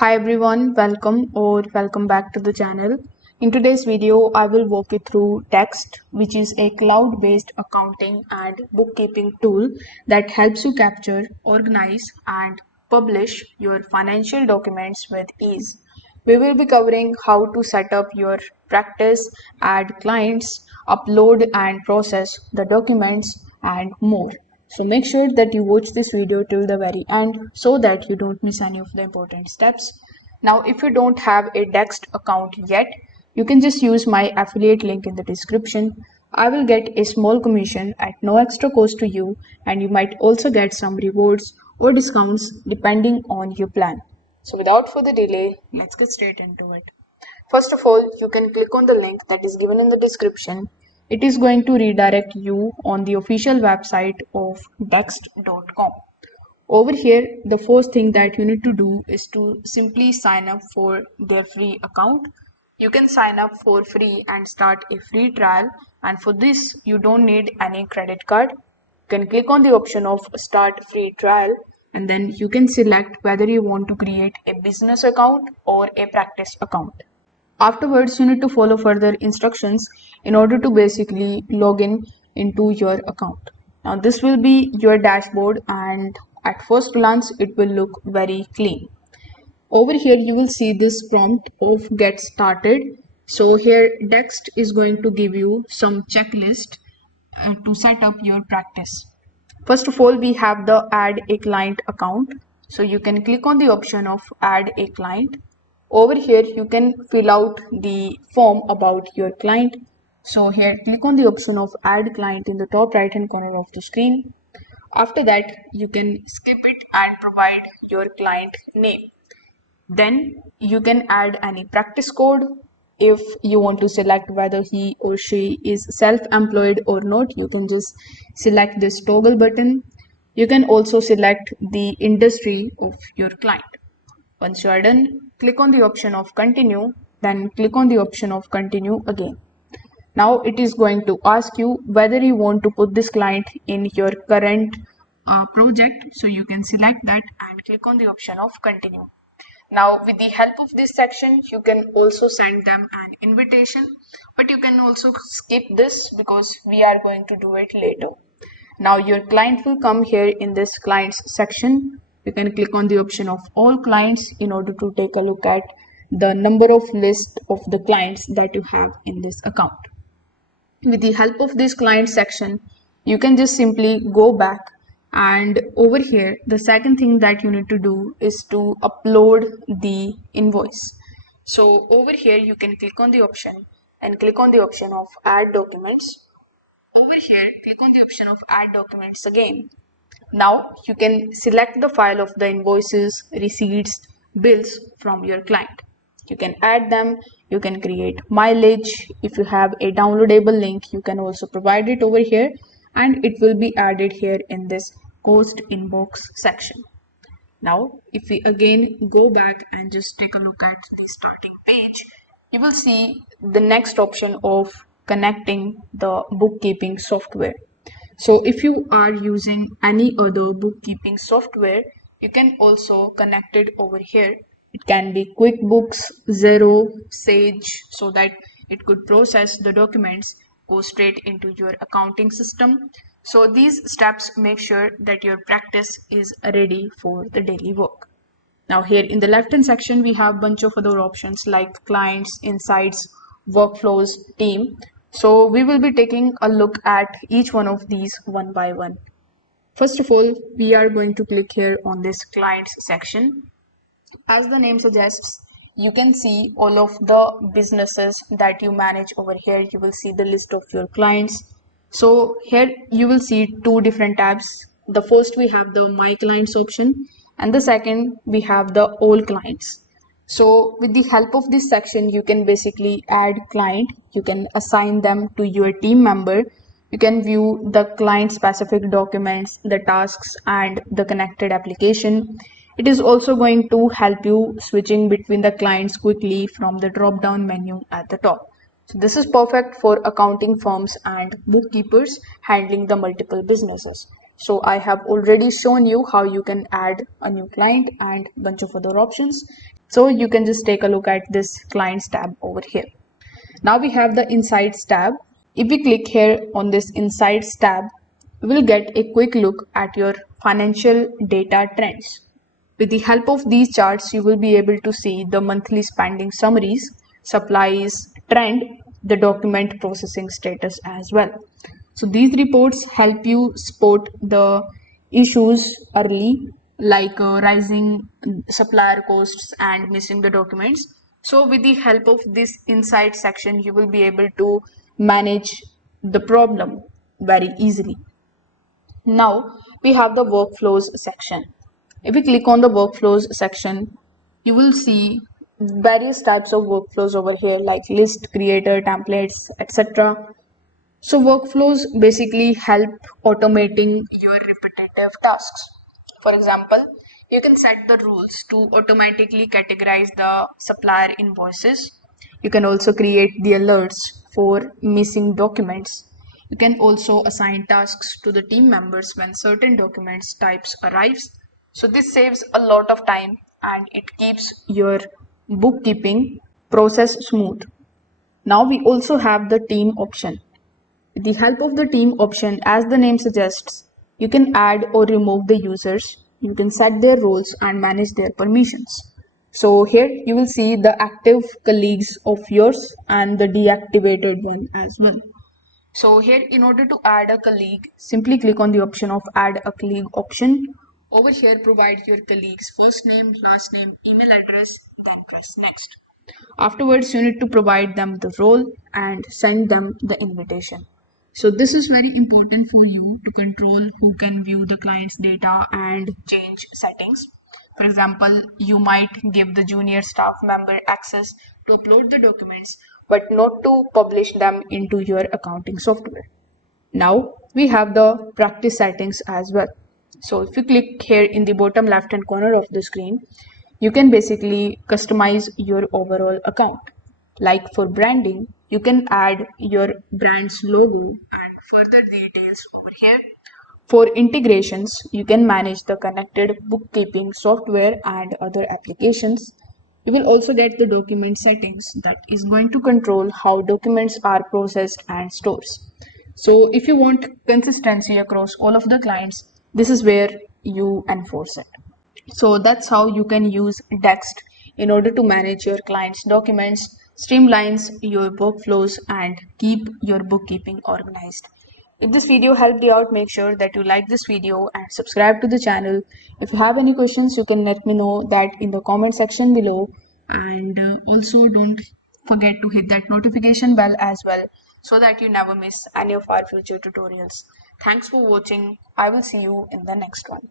Hi everyone, welcome back to the channel. In today's video, I will walk you through Dext, which is a cloud-based accounting and bookkeeping tool that helps you capture, organize, and publish your financial documents with ease. We will be covering how to set up your practice, add clients, upload and process the documents, and more. So make sure that you watch this video till the very end so that you don't miss any of the important steps. Now, if you don't have a Dext account yet, you can just use my affiliate link in the description. I will get a small commission at no extra cost to you, and you might also get some rewards or discounts depending on your plan. So without further delay, let's get straight into it. First of all, you can click on the link that is given in the description. It is going to redirect you on the official website of dext.com. Over here, the first thing that you need to do is to simply sign up for their free account. You can sign up for free and start a free trial, and for this you don't need any credit card. You can click on the option of start free trial, and then you can select whether you want to create a business account or a practice account. Afterwards, you need to follow further instructions in order to basically log in into your account. Now, this will be your dashboard, and at first glance, it will look very clean. Over here, you will see this prompt of get started. So here, Dext is going to give you some checklist to set up your practice. First of all, we have the add a client account. So you can click on the option of add a client. Over here, you can fill out the form about your client. So here, click on the option of add client in the top right hand corner of the screen. After that, you can skip it and provide your client name. Then you can add any practice code. If you want to select whether he or she is self-employed or not, you can just select this toggle button. You can also select the industry of your client. Once you are done, click on the option of continue, then click on the option of continue again. Now it is going to ask you whether you want to put this client in your current project. So you can select that and click on the option of continue. Now, with the help of this section, you can also send them an invitation, but you can also skip this because we are going to do it later. Now, your client will come here in this clients section. You can click on the option of all clients in order to take a look at the number of list of the clients that you have in this account. With the help of this client section, you can just simply go back, and over here the second thing that you need to do is to upload the invoice. So over here you can click on the option and click on the option of add documents. Over here, click on the option of add documents again. Now you can select the file of the invoices, receipts, bills from your client. You can add them, you can create mileage. If you have a downloadable link, you can also provide it over here, and it will be added here in this cost inbox section. Now, if we again go back and just take a look at the starting page, you will see the next option of connecting the bookkeeping software. So if you are using any other bookkeeping software, you can also connect it over here. It can be QuickBooks, Zero, Sage, so that it could process the documents, go straight into your accounting system. So these steps make sure that your practice is ready for the daily work. Now here in the left hand section, we have a bunch of other options like clients, insights, workflows, team. So we will be taking a look at each one of these one by one. First of all, we are going to click here on this clients section. As the name suggests, you can see all of the businesses that you manage over here. You will see the list of your clients. So here you will see two different tabs. The first we have the my clients option, and the second we have the all clients. So with the help of this section, you can basically add client, you can assign them to your team member, you can view the client specific documents, the tasks, and the connected application. It is also going to help you switching between the clients quickly from the drop down menu at the top. So this is perfect for accounting firms and bookkeepers handling the multiple businesses. So I have already shown you how you can add a new client and bunch of other options. So you can just take a look at this clients tab over here. Now we have the insights tab. If we click here on this insights tab, we will get a quick look at your financial data trends. With the help of these charts, you will be able to see the monthly spending summaries, supplies trend, the document processing status as well. So these reports help you spot the issues early, like rising supplier costs and missing the documents. So with the help of this insight section, you will be able to manage the problem very easily. Now we have the workflows section. If we click on the workflows section, you will see various types of workflows over here, like list creator, templates, etc. So workflows basically help automating your repetitive tasks. For example, you can set the rules to automatically categorize the supplier invoices. You can also create the alerts for missing documents. You can also assign tasks to the team members when certain documents types arrives. So this saves a lot of time and it keeps your bookkeeping process smooth. Now we also have the team option. With the help of the team option, as the name suggests, you can add or remove the users, you can set their roles and manage their permissions. So here you will see the active colleagues of yours and the deactivated one as well. So here, in order to add a colleague, simply click on the option of add a colleague option. Over here, provide your colleague's first name, last name, email address, then press next. Afterwards, you need to provide them the role and send them the invitation. So this is very important for you to control who can view the client's data and change settings. For example, you might give the junior staff member access to upload the documents, but not to publish them into your accounting software. Now we have the practice settings as well. So if you click here in the bottom left hand corner of the screen, you can basically customize your overall account. Like for branding, you can add your brand's logo and further details over here. For integrations, you can manage the connected bookkeeping software and other applications. You will also get the document settings that is going to control how documents are processed and stored. So if you want consistency across all of the clients, this is where you enforce it. So that's how you can use Dext in order to manage your clients' documents, streamlines your workflows, and keep your bookkeeping organized. If this video helped you out, make sure that you like this video and subscribe to the channel. If you have any questions, you can let me know that in the comment section below. And also don't forget to hit that notification bell as well so that you never miss any of our future tutorials. Thanks for watching. I will see you in the next one.